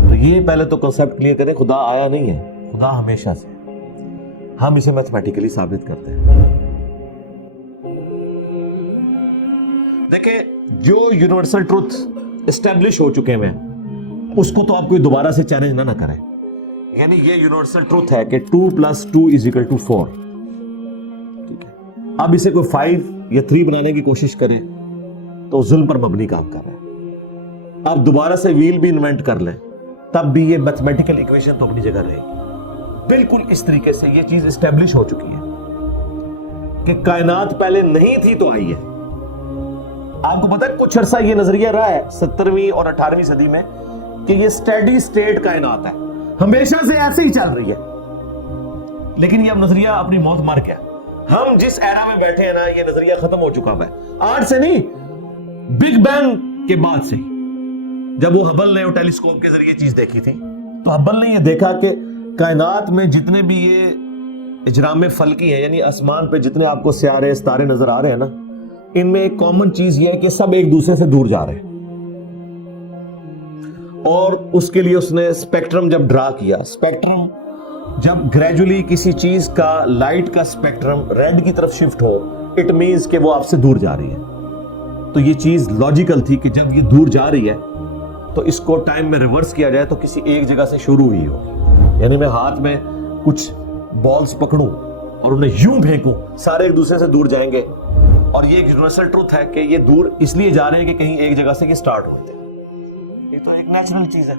تو یہ پہلے تو کنسپٹ کلیئر کریں, خدا آیا نہیں ہے, خدا ہمیشہ سے, ہم اسے میتھمیٹیکلی ثابت کرتے ہیں. دیکھیں جو یونیورسل ٹروتھ اسٹیبلش ہو چکے ہیں اس کو تو آپ کوئی دوبارہ سے چیلنج نہ کریں. یعنی یہ یونیورسل ٹروتھ ہے کہ 2 + 2 = 4. ٹھیک ہے, اب اسے کوئی 5 یا 3 بنانے کی کوشش کرے تو ظلم پر مبنی کام کر رہا ہے. اب دوبارہ سے ویل بھی انوینٹ کر لیں تب بھی یہ میتھمیٹیکل ایکویشن تو اپنی جگہ رہے گی. بالکل اس طریقے سے یہ چیز اسٹیبلش ہو چکی ہے کہ کائنات پہلے نہیں تھی تو آئی ہے. آپ کو پتا ہے کچھ عرصہ یہ نظریہ رہا ہے 17ویں اور 18ویں صدی میں کہ یہ اسٹیڈی اسٹیٹ کائنات ہے, ہمیشہ سے ایسے ہی چل رہی ہے. لیکن یہ اب نظریہ اپنی موت مر گیا. ہم جس ایرا میں بیٹھے ہیں نا یہ نظریہ ختم ہو چکا ہے. آج سے نہیں, بگ بینگ کے بعد سے, جب وہ ہبل نے ٹیلیسکوپ کے ذریعے چیز دیکھی تھی تو ہبل نے یہ دیکھا کہ کائنات میں جتنے بھی یہ اجرام فلکی ہیں, یعنی آسمان پہ جتنے آپ کو سیارے ستارے نظر آ رہے ہیں نا, ان میں ایک کامن چیز یہ ہے کہ سب ایک دوسرے سے دور جا رہے ہیں. اور اس کے لیے اس نے اسپیکٹرم جب ڈرا کیا, اسپیکٹرم جب گریجولی کسی چیز کا لائٹ کا اسپیکٹرم ریڈ کی طرف شفٹ ہو, اٹ مینز کہ وہ آپ سے دور جا رہی ہے. تو یہ چیز لاجیکل تھی کہ جب یہ دور جا رہی ہے تو اس کو ٹائم میں ریورس کیا جائے تو کسی ایک جگہ سے شروع ہوئی ہو. یعنی میں ہاتھ میں کچھ بالز پکڑوں اور انہیں یوں پھینکوں, سارے ایک دوسرے سے دور جائیں گے. اور یہ ایک یونیورسل ٹروتھ ہے کہ یہ دور اس لیے جا رہے ہیں کہ کہیں ایک جگہ سے یہ سٹارٹ ہوئے تھے. یہ تو ایک نیچرل چیز ہے.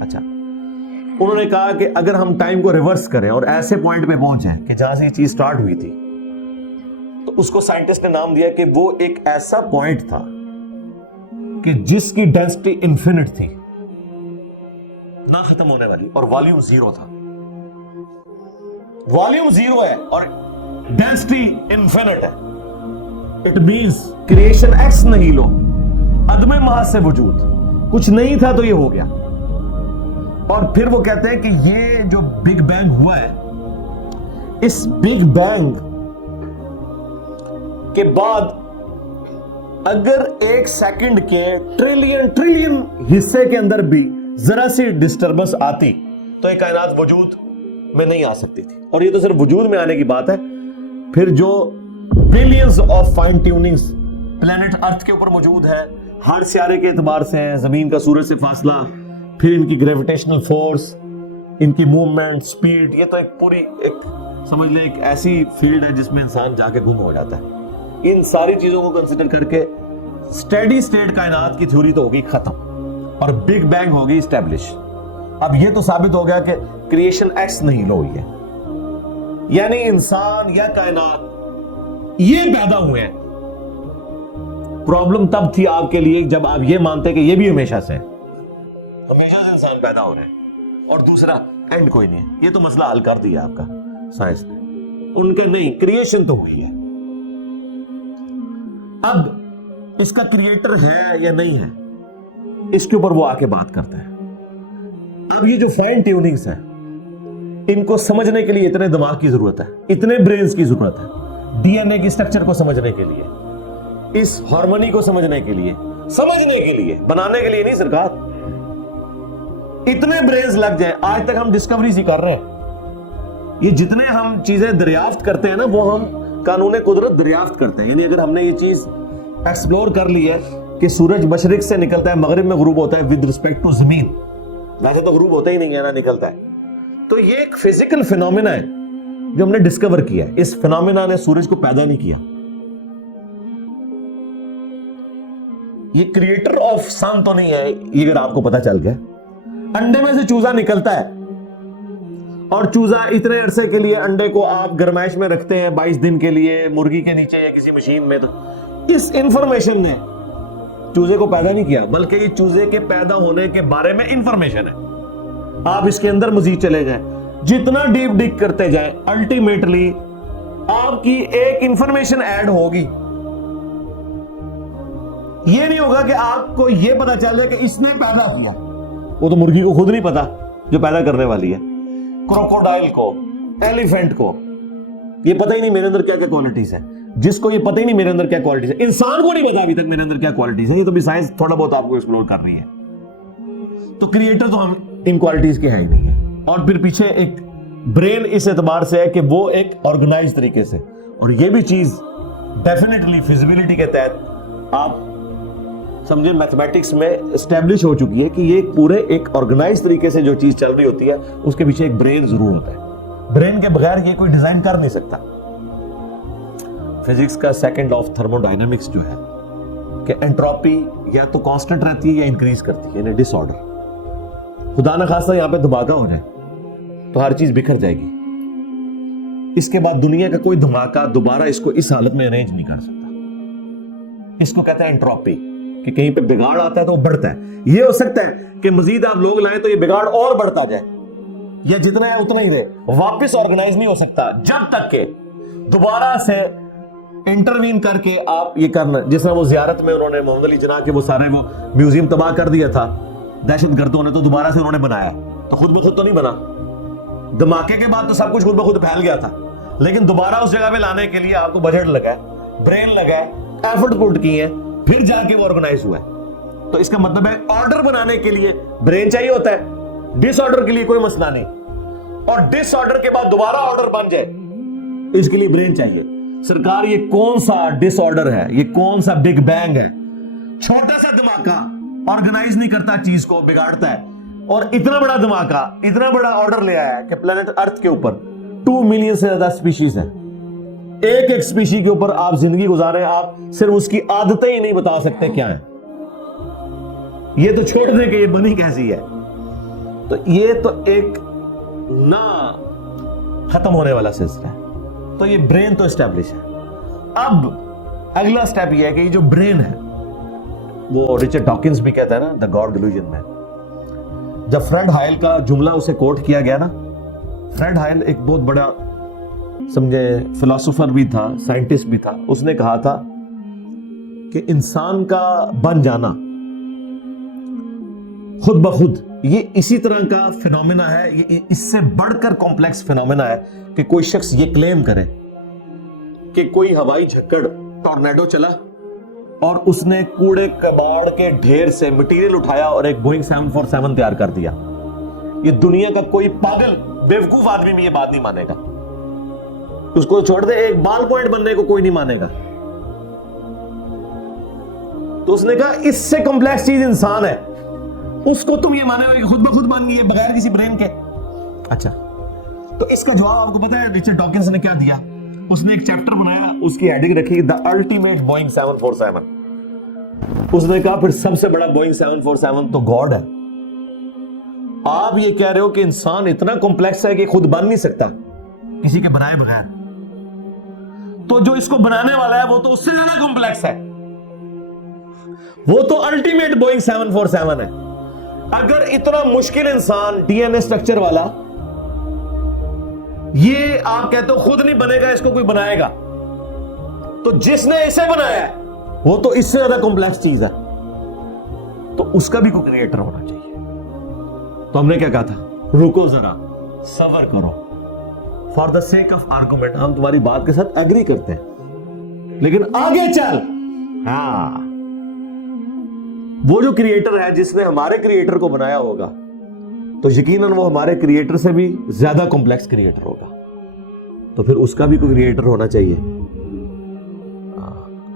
اچھا, انہوں نے کہا کہ اگر ہم ٹائم کو ریورس کریں اور ایسے پوائنٹ پہ پہنچ جائیں کہ جہاں سے یہ چیز سٹارٹ ہوئی تھی, تو اس کو سائنٹسٹ نے نام دیا کہ وہ ایک ایسا پوائنٹ تھا کہ جس کی ڈینسٹی انفینٹ تھی, نہ ختم ہونے والی, اور والیوم 0 تھا. والیوم 0 ہے اور ڈینسٹی انفینٹ ہے. اٹ مینز کریشن ایکس نہیں لو, عدم محض سے وجود, کچھ نہیں تھا تو یہ ہو گیا. اور پھر وہ کہتے ہیں کہ یہ جو بگ بینگ ہوا ہے, اس بگ بینگ کے بعد اگر 1 سیکنڈ کے ٹریلین حصے کے اندر بھی ذرا سی ڈسٹربنس آتی تو یہ کائنات وجود میں نہیں آ سکتی تھی. اور یہ تو صرف وجود میں آنے کی بات ہے. پھر جو billions of fine tunings planet earth کے اوپر موجود ہے, ہر سیارے کے اعتبار سے ہیں, زمین کا سورج سے فاصلہ, پھر ان کی گریویٹیشنل فورس, ان کی موومنٹ, سپیڈ, یہ تو ایک پوری ایک سمجھ لیں ایک ایسی فیلڈ ہے جس میں انسان جا کے گم ہو جاتا ہے. ان ساری چیزوں کو کنسیڈر کر کے اسٹیڈی اسٹیٹ کائنات کی تھیوری تو ہوگی ختم اور بگ بینگ ہوگی اسٹیبلش. اب یہ تو ثابت ہو گیا کہ کریشن ایکس نہیں لو ہوئی ہے, یعنی انسان یا کائنات یہ پیدا ہوئے ہیں. پرابلم تب تھی آپ کے لیے جب آپ یہ مانتے کہ یہ بھی ہمیشہ سے انسان پیدا ہو رہے ہیں اور دوسرا اینڈ کوئی نہیں ہے. یہ تو مسئلہ حل کر دیا آپ کا سائنس نے. ان کا نہیں, کریشن تو ہوئی ہے. اب اس کا کریٹر ہے یا نہیں ہے, اس کے اوپر وہ آ کے بات کرتا ہے. اب یہ جو فائن ٹیوننگز ہیں, ان کو سمجھنے کے لیے اتنے دماغ کی ضرورت ہے, اتنے برینز کی ضرورت ہے. ڈی این اے کی سٹرکچر کو سمجھنے کے لیے, اس ہارمونی کو سمجھنے کے لیے, بنانے کے لیے نہیں سرکار. اتنے برینز لگ جائیں. آج تک ہم ڈسکوریز ہی کر رہے ہیں. یہ جتنے ہم چیزیں دریافت کرتے ہیں نا, وہ ہم قانون قدرت دریافت کرتے ہیں. یعنی اگر ہم نے یہ چیز ایکسپلور کر لی ہے کہ سورج مشرق سے نکلتا ہے, مغرب میں غروب ہوتا ہے ود ریسپیکٹ ٹو زمین, ویسے تو غروب ہوتا ہی نہیں ہے نا, نکلتا ہے. تو یہ ایک فزیکل فینومینا ہے جو ہم نے ڈسکور کیا ہے. اس فینومینا نے سورج کو پیدا نہیں کیا. یہ کریٹر آف سن تو نہیں ہے, یہ اگر آپ کو پتا چل گیا. انڈے میں سے چوزا نکلتا ہے اور چوزا اتنے عرصے کے لیے انڈے کو آپ گرمائش میں رکھتے ہیں 22 دن کے لیے مرغی کے نیچے یا کسی مشین میں. تو اس انفارمیشن نے چوزے کو پیدا نہیں کیا, بلکہ یہ چوزے کے پیدا ہونے کے بارے میں انفارمیشن ہے. آپ اس کے اندر مزید چلے جائیں, جتنا ڈیپ ڈگ کرتے جائیں, الٹیمیٹلی آپ کی ایک انفارمیشن ایڈ ہوگی. یہ نہیں ہوگا کہ آپ کو یہ پتا چل جائے کہ اس نے پیدا کیا. وہ تو مرغی کو خود نہیں پتا جو پیدا کرنے والی ہے. کروکوڈائل کو, ایلیفینٹ کو یہ پتہ ہی نہیں میرے اندر کیا کیا کوالٹیز ہیں. جس کو یہ پتہ ہی نہیں میرے اندر کیا کوالٹیز ہیں, انسان کو نہیں پتا ابھی تک میرے اندر کیا کوالٹیز ہیں. یہ تو بھی سائنس تھوڑا بہت آپ کو ایکسپلور کر رہی ہے. تو کریٹر تو ہم ان کوالٹیز کے ہیں ہی نہیں ہے. اور پھر پیچھے ایک برین اس اعتبار سے ہے کہ وہ ایک آرگنائز طریقے سے, اور یہ بھی چیز ڈیفینیٹلی فیزیبلٹی کے تحت آپ سمجھے میتھمیٹکس میں اسٹیبلش ہو چکی ہے کہ یہ پورے ایک آرگنائز طریقے سے جو چیز چل رہی ہوتی ہے اس کے پیچھے ایک برین ضرور ہوتا ہے. برین کے بغیر یہ کوئی ڈیزائن کر نہیں سکتا. فزکس کا سیکنڈ آف تھرمو ڈائنامکس جو ہے کہ انٹروپی یا تو کانسٹنٹ رہتی ہے یا انکریز کرتی ہے, یعنی ڈس آرڈر. خدا نہ خواستہ یہاں پہ دھماکہ ہو جائے تو ہر چیز بکھر جائے گی. اس کے بعد دنیا کا کوئی دھماکہ دوبارہ اس کو اس حالت میں ارینج نہیں کر سکتا. اس کو کہتے ہیں انٹروپی, کہ کہیں پہ بگاڑ آتا ہے تو وہ بڑھتا ہے. یہ ہو سکتا ہے کہ مزید آپ لوگ لائیں تو یہ بگاڑ اور بڑھتا جائے, یا جتنا ہے اتنا ہی رہے, واپس آرگنائز نہیں ہو سکتا جب تک کہ دوبارہ سے انٹروین کر کے آپ یہ کرنا. جس طرح وہ زیارت میں انہوں نے محمد علی جناح کے وہ سارے وہ میوزیم تباہ کر دیا تھا دہشت گردوں نے, تو دوبارہ سے انہوں نے بنایا, تو خود بخود تو نہیں بنا. دھماکے کے بعد تو سب کچھ خود بخود پھیل گیا تھا, لیکن دوبارہ اس جگہ پہ لانے کے لیے آپ کو بجٹ لگا ہے, برین لگا ہے, ایفرٹ پٹ کی ہے, پھر جا کے وہ آرگنائز ہوا ہے. تو اس کا مطلب ہے آرڈر بنانے کے لیے برین چاہیے ہوتا ہے, ڈس آرڈر کے لیے کوئی مسئلہ نہیں. اور ڈس آرڈر کے بعد دوبارہ آرڈر بن جائے اس کے لیے برین چاہیے. سرکار یہ کون سا ڈس آرڈر ہے, یہ کون سا بگ بینگ ہے؟ چھوٹا سا دھماکہ آرگنائز نہیں کرتا, چیز کو بگاڑتا ہے. اور اتنا بڑا دھماکہ اتنا بڑا آرڈر لے آیا ہے کہ پلانٹ ارتھ کے اوپر 2 ملین سے زیادہ سپیشیز ہیں. ایک ایک سپیشی کے اوپر آپ زندگی گزارے, آپ صرف اس کی عادتیں ہی نہیں بتا سکتے کیا ہیں. یہ تو چھوڑ دیں کہ یہ بنی کیسی ہے. تو یہ تو ایک نہ ختم ہونے والا سلسلہ ہے. تو یہ برین تو اسٹیبلش ہے. اب اگلا سٹیپ یہ ہے کہ یہ جو برین ہے, وہ رچرڈ ڈاکنز بھی کہتا ہے نا دا گاڈ ڈیلوژن میں. جب فرینڈ ہائل کا جملہ اسے کوٹ کیا گیا نا, فرینڈ ہائل ایک بہت بڑا سمجھے فلاسفر بھی تھا, سائنٹسٹ بھی تھا. اس نے کہا تھا کہ انسان کا بن جانا خود بخود یہ اسی طرح کا فینومینا ہے, یہ اس سے بڑھ کر کمپلیکس فینومینا ہے کہ کوئی شخص یہ کلیم کرے کہ کوئی ہوائی جھکڑ ٹورنیڈو چلا اور اس نے کوڑے کباڑ کے ڈھیر سے مٹیریل اٹھایا اور ایک بوئنگ 747 تیار کر دیا. یہ دنیا کا کوئی پاگل بیوقوف آدمی بھی یہ بات نہیں مانے گا. اس کو چھوڑ دے, ایک بال پوائنٹ بننے کو کوئی نہیں مانے گا. تو اس نے کہا اس سے کمپلیکس چیز انسان ہے, اس کو تم یہ مانے ہو کہ خود بخود بن گئی ہے بغیر کسی برین کے. اچھا, تو اس کا جواب آپ کو پتا ہے رچرڈ ڈاکنز نے کیا دیا؟ اس نے ایک چیپٹر بنایا, اس کی ہیڈنگ رکھی دا الٹیمیٹ بوئنگ 747. اس نے کہا پھر سب سے بڑا بوئنگ 747 تو گاڈ ہے. آپ یہ کہہ رہے ہو کہ انسان اتنا کمپلیکس ہے کہ خود بن نہیں سکتا کسی کے بنائے بغیر, تو جو اس کو بنانے والا ہے وہ تو اس سے زیادہ کمپلیکس ہے, وہ تو الٹیمیٹ بوئنگ 747 ہے. اگر اتنا مشکل انسان ڈی این اے اسٹرکچر والا یہ آپ کہتے ہو خود نہیں بنے گا, اس کو کوئی بنائے گا, تو جس نے اسے بنایا ہے وہ تو اس سے زیادہ کمپلیکس چیز ہے, تو اس کا بھی کوئی کریٹر ہونا چاہیے. تو ہم نے کیا کہا تھا, رکو ذرا صبر کرو, for the sake of argument ہم تمہاری بات کے ساتھ ایگری کرتے ہیں, لیکن آگے چل. ہاں, وہ جو کریٹر ہے جس نے ہمارے کریٹر کو بنایا ہوگا تو یقیناً وہ ہمارے کریٹر سے بھی زیادہ کمپلیکس کریٹر ہوگا, تو پھر اس کا بھی کوئی کریٹر ہونا چاہیے.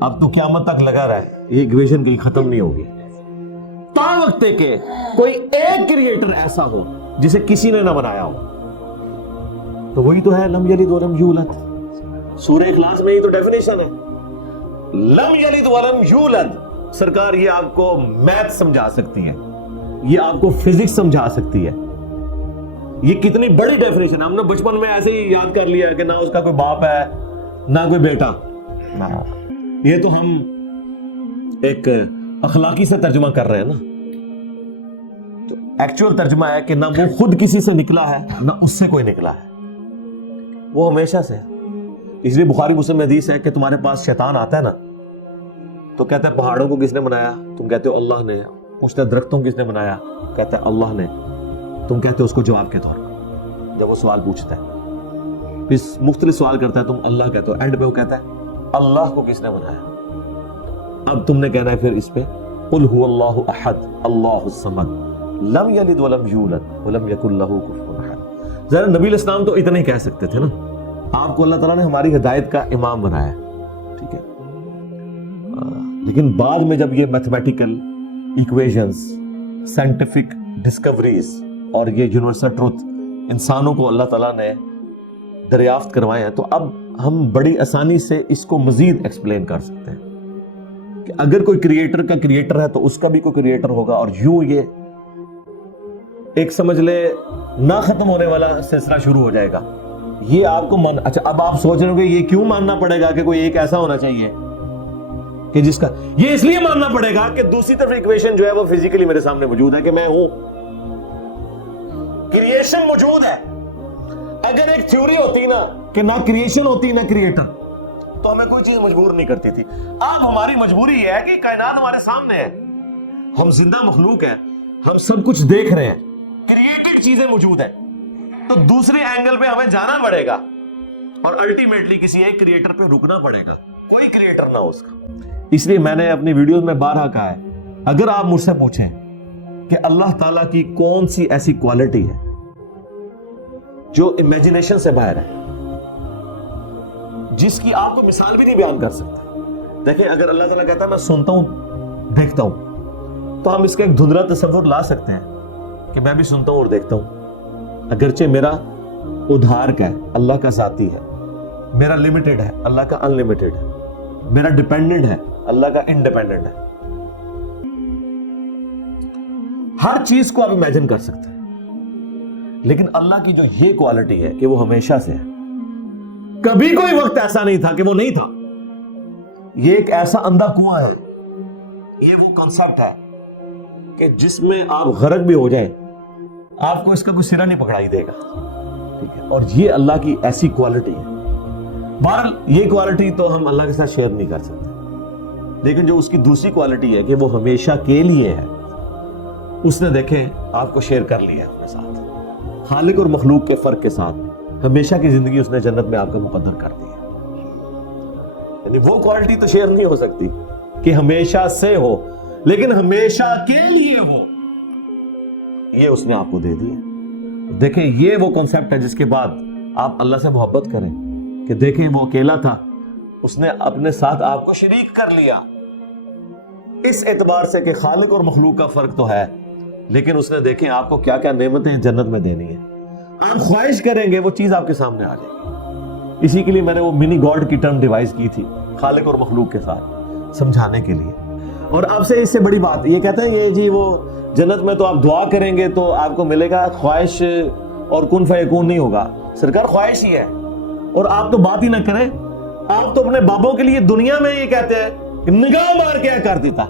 اب تو قیامت تک لگا رہا ہے, یہ ایکویشن کہیں ختم نہیں ہوگی تا وقت کہ کوئی ایک کریٹر ایسا ہو جسے کسی نے نہ بنایا ہو. تو وہی تو ہے لم یلد ولم یولد. سورہ اخلاص میں ہی تو ڈیفینیشن ہے, لم یلد ولم یولد. سرکار یہ آپ کو میتھ سمجھا سکتی ہے, یہ آپ کو فزکس سمجھا سکتی ہے. یہ کتنی بڑی ڈیفینیشن ہے, ہم نے بچپن میں ایسے ہی یاد کر لیا کہ نہ اس کا کوئی باپ ہے نہ کوئی بیٹا. یہ تو ہم ایک اخلاقی سے ترجمہ کر رہے ہیں نا, تو ایکچوئل ترجمہ ہے کہ نہ وہ خود کسی سے نکلا ہے نہ اس سے کوئی نکلا ہے, وہ ہمیشہ سے. اس لیے بخاری مسلم میں حدیث ہے کہ تمہارے پاس شیطان آتا ہے نا تو کہتا ہے پہاڑوں کو کس نے بنایا؟ تم کہتے ہو اللہ نے. پوچھتا ہے درختوں کو کس نے بنایا؟ کہتا ہے اللہ نے. تم کہتے ہو اس کو جواب کے طور پر, جب وہ سوال پوچھتا ہے پھر مختلف سوال کرتا ہے, تم اللہ کہتے ہو, اینڈ پہ وہ کہتا ہے اللہ کو کس نے بنایا؟ اب تم نے کہنا ہے پھر اس پہ قل هو اللہ احد اللہ الصمد لم یلد ولم یولد ولم یکن لہ کفوا احد. ذرا نبی علیہ السلام تو اتنا ہی کہہ سکتے تھے نا. آپ کو اللہ تعالیٰ نے ہماری ہدایت کا امام بنایا, ٹھیک ہے, لیکن بعد میں جب یہ میتھمیٹیکل ایکویشنز, سائنٹیفک ڈسکوریز اور یہ یونیورسل ٹروتھ انسانوں کو اللہ تعالیٰ نے دریافت کروائے ہیں, تو اب ہم بڑی آسانی سے اس کو مزید ایکسپلین کر سکتے ہیں کہ اگر کوئی کریٹر کا کریٹر ہے تو اس کا بھی کوئی کریٹر ہوگا, اور یوں یہ ایک سمجھ لے نہ ختم ہونے والا سلسلہ شروع ہو جائے گا. یہ آپ کو اچھا, اب آپ سوچ رہے ہو کہ یہ کیوں ماننا پڑے گا کہ کوئی ایک ایسا ہونا چاہیے کہ جس کا, یہ اس لیے ماننا پڑے گا کہ دوسری طرف ایکویشن جو ہے وہ فزیکلی میرے سامنے موجود ہے کہ میں ہوں, کریشن موجود ہے. اگر ایک تھیوری ہوتی نا کہ نہ کریشن ہوتی نہ کریٹر, تو ہمیں کوئی چیز مجبور نہیں کرتی تھی. اب ہماری مجبوری یہ ہے کہ کائنات ہمارے سامنے ہے, ہم زندہ مخلوق ہیں, ہم سب کچھ دیکھ رہے ہیں, کریٹڈ چیزیں موجود ہیں, تو دوسرے اینگل پہ ہمیں جانا پڑے گا اور الٹیمیٹلی کسی ایک کریٹر پہ رکنا پڑے گا, کوئی کریٹر نہ ہو اس کا. اس لیے میں نے اپنی ویڈیوز میں بارہا کہا ہے, اگر آپ مجھ سے پوچھیں کہ اللہ تعالیٰ کی کون سی ایسی کوالٹی ہے جو امیجنیشن سے باہر ہے, جس کی آپ کو مثال بھی نہیں بیان کر سکتے. دیکھیں, اگر اللہ تعالیٰ کہتا ہے میں سنتا ہوں دیکھتا ہوں, تو ہم اس کا ایک دھندلا تصور لا سکتے ہیں کہ میں بھی سنتا ہوں اور دیکھتا ہوں, اگرچہ میرا ادھار کا ہے, اللہ کا ذاتی ہے, میرا لمیٹڈ ہے, اللہ کا ان لمیٹڈ ہے, میرا ڈیپینڈنٹ ہے, اللہ کا انڈیپینڈنٹ ہے. ہر چیز کو آپ امیجن کر سکتے ہیں, لیکن اللہ کی جو یہ کوالٹی ہے کہ وہ ہمیشہ سے ہے, کبھی کوئی وقت ایسا نہیں تھا کہ وہ نہیں تھا. یہ ایک ایسا اندھا کنواں ہے, یہ وہ کانسیپٹ ہے کہ جس میں آپ غرق بھی ہو جائیں آپ کو اس کا کوئی سرا نہیں پکڑائی دے گا, ٹھیک ہے. اور یہ اللہ کی ایسی کوالٹی ہے. بہرحال یہ کوالٹی تو ہم اللہ کے ساتھ شیئر نہیں کر سکتے, لیکن جو اس کی دوسری کوالٹی ہے کہ وہ ہمیشہ کے لیے ہے, اس نے دیکھیں آپ کو شیئر کر لیا اپنے ساتھ, خالق اور مخلوق کے فرق کے ساتھ ہمیشہ کی زندگی اس نے جنت میں آپ کو مقدر کر دیا. یعنی وہ کوالٹی تو شیئر نہیں ہو سکتی کہ ہمیشہ سے ہو, لیکن ہمیشہ کے لیے ہو, یہ اس نے آپ کو دے دیا. دیکھیں, یہ وہ کنسپٹ ہے جس کے بعد آپ اللہ سے محبت کریں کہ دیکھیں وہ اکیلا تھا, اس نے اپنے ساتھ آپ کو شریک کر لیا, اس اعتبار سے کہ خالق اور مخلوق کا فرق تو ہے, لیکن اس نے دیکھیں آپ کو کیا کیا نعمتیں جنت میں دینی ہے. آپ خواہش کریں گے وہ چیز آپ کے سامنے آ جائے گی. اسی کے لیے میں نے وہ منی گاڈ کی ٹرم ڈیوائز کی تھی خالق اور مخلوق کے ساتھ سمجھانے کے لیے. اور آپ سے اس سے بڑی بات یہ کہتے ہیں, یہ جی وہ جنت میں تو آپ دعا کریں گے تو آپ کو ملے گا, خواہش اور کن فیکون نہیں ہوگا. سرکار خواہش ہی ہے, اور آپ تو بات ہی نہ کریں, آپ تو اپنے بابوں کے لیے دنیا میں یہ کہتے ہیں کہ نگاہ مار کے کر دیتا,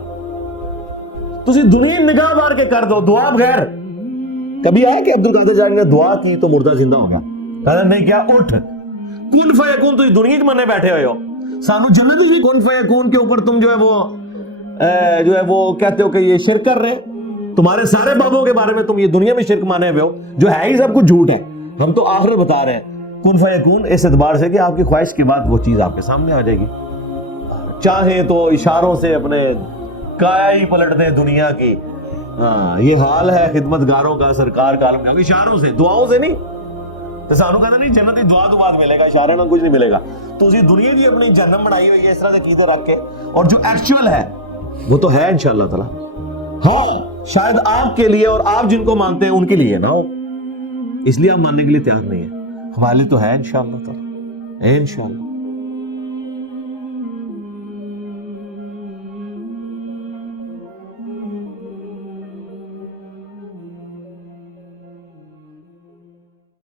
تسی دنیا نگاہ مار کے کر دو دعا بغیر. کبھی آیا کہ عبد القادر جیلانی نے دعا کی تو مردہ زندہ ہو گیا؟ کہا نہیں کیا, اٹھ کن فیکون, تسی دنیا کے منے بیٹھے ہوئے ہو, سانو جنت بھی کن فیکون کے اوپر تم جو ہے وہ کہتے ہو کہ یہ شرک کر رہے. تمہارے سارے بابوں کے بارے میں تم یہ دنیا میں شرک مانے ہوئے ہو, جو ہے ہی سب کچھ جھوٹ ہے. ہم تو آخر بتا رہے ہیں کن فیکون اس اعتبار سے کہ آپ کی خواہش کے بعد وہ چیز آپ کے سامنے آ جائے گی. چاہیں تو اشاروں سے اپنے کایا ہی پلٹ دیں دنیا کی. ہاں, یہ حال ہے خدمت گاروں کا سرکار کا عالم کا, اشاروں سے, دعاؤں سے نہیں. تو سانو کہتا نہیں جنتی دعا تو بعد ملے گا, اشارے میں کچھ نہیں ملے گا. تو اسی دنیا کی اپنی جہنم بنائی ہوئی ہے اس طرح سے عقیدے رکھ کے, اور جو ایکچوئل ہے وہ تو ہے انشاءاللہ تعالی. ہاں شاید آپ کے لیے اور آپ جن کو مانتے ہیں ان کے لیے نہ ہو, اس لیے آپ ماننے کے لیے تیار نہیں ہے. ہمارے لیے تو ہے انشاءاللہ تعالی, انشاءاللہ.